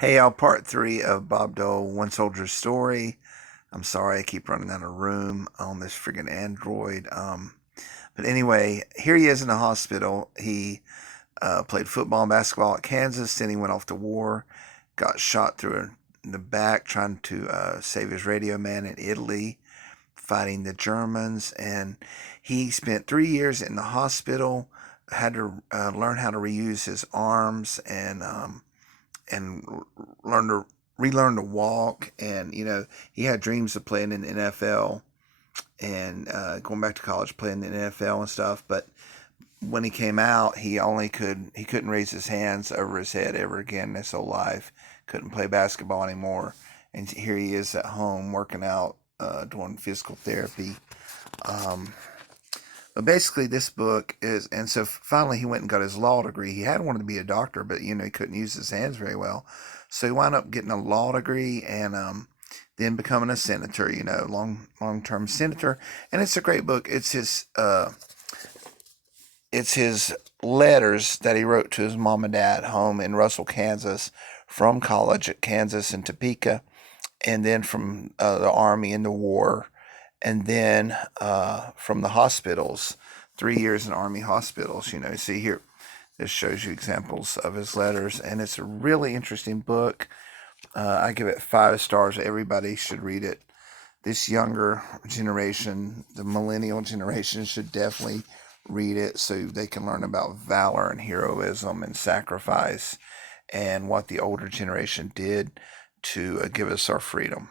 Hey, y'all, part three of Bob Dole, One Soldier's Story. I'm sorry I keep running out of room on this friggin' Android. But anyway, here he is in the hospital. He played football and basketball at Kansas, then he went off to war, got shot through the back trying to save his radio man in Italy, fighting the Germans. And he spent 3 years in the hospital, had to learn how to reuse his arms and learn to relearn to walk. And he had dreams of playing in the NFL and going back to college, playing in the NFL and stuff. But when he came out, he couldn't raise his hands over his head ever again in his whole life. Couldn't play basketball anymore. And here he is at home working out, doing physical therapy. Um, but basically, this book is, and so finally he went and got his law degree. He had wanted to be a doctor, but he couldn't use his hands very well, so he wound up getting a law degree and then becoming a senator. Long term senator, and it's a great book. It's his letters that he wrote to his mom and dad home in Russell, Kansas, from college at Kansas and Topeka, and then from the army in the war, and then from the hospitals, 3 years in army hospitals. See here, this shows you examples of his letters, and it's a really interesting book. I give it 5 stars. Everybody should read it. This younger generation, the millennial generation, should definitely read it so they can learn about valor and heroism and sacrifice and what the older generation did to give us our freedom.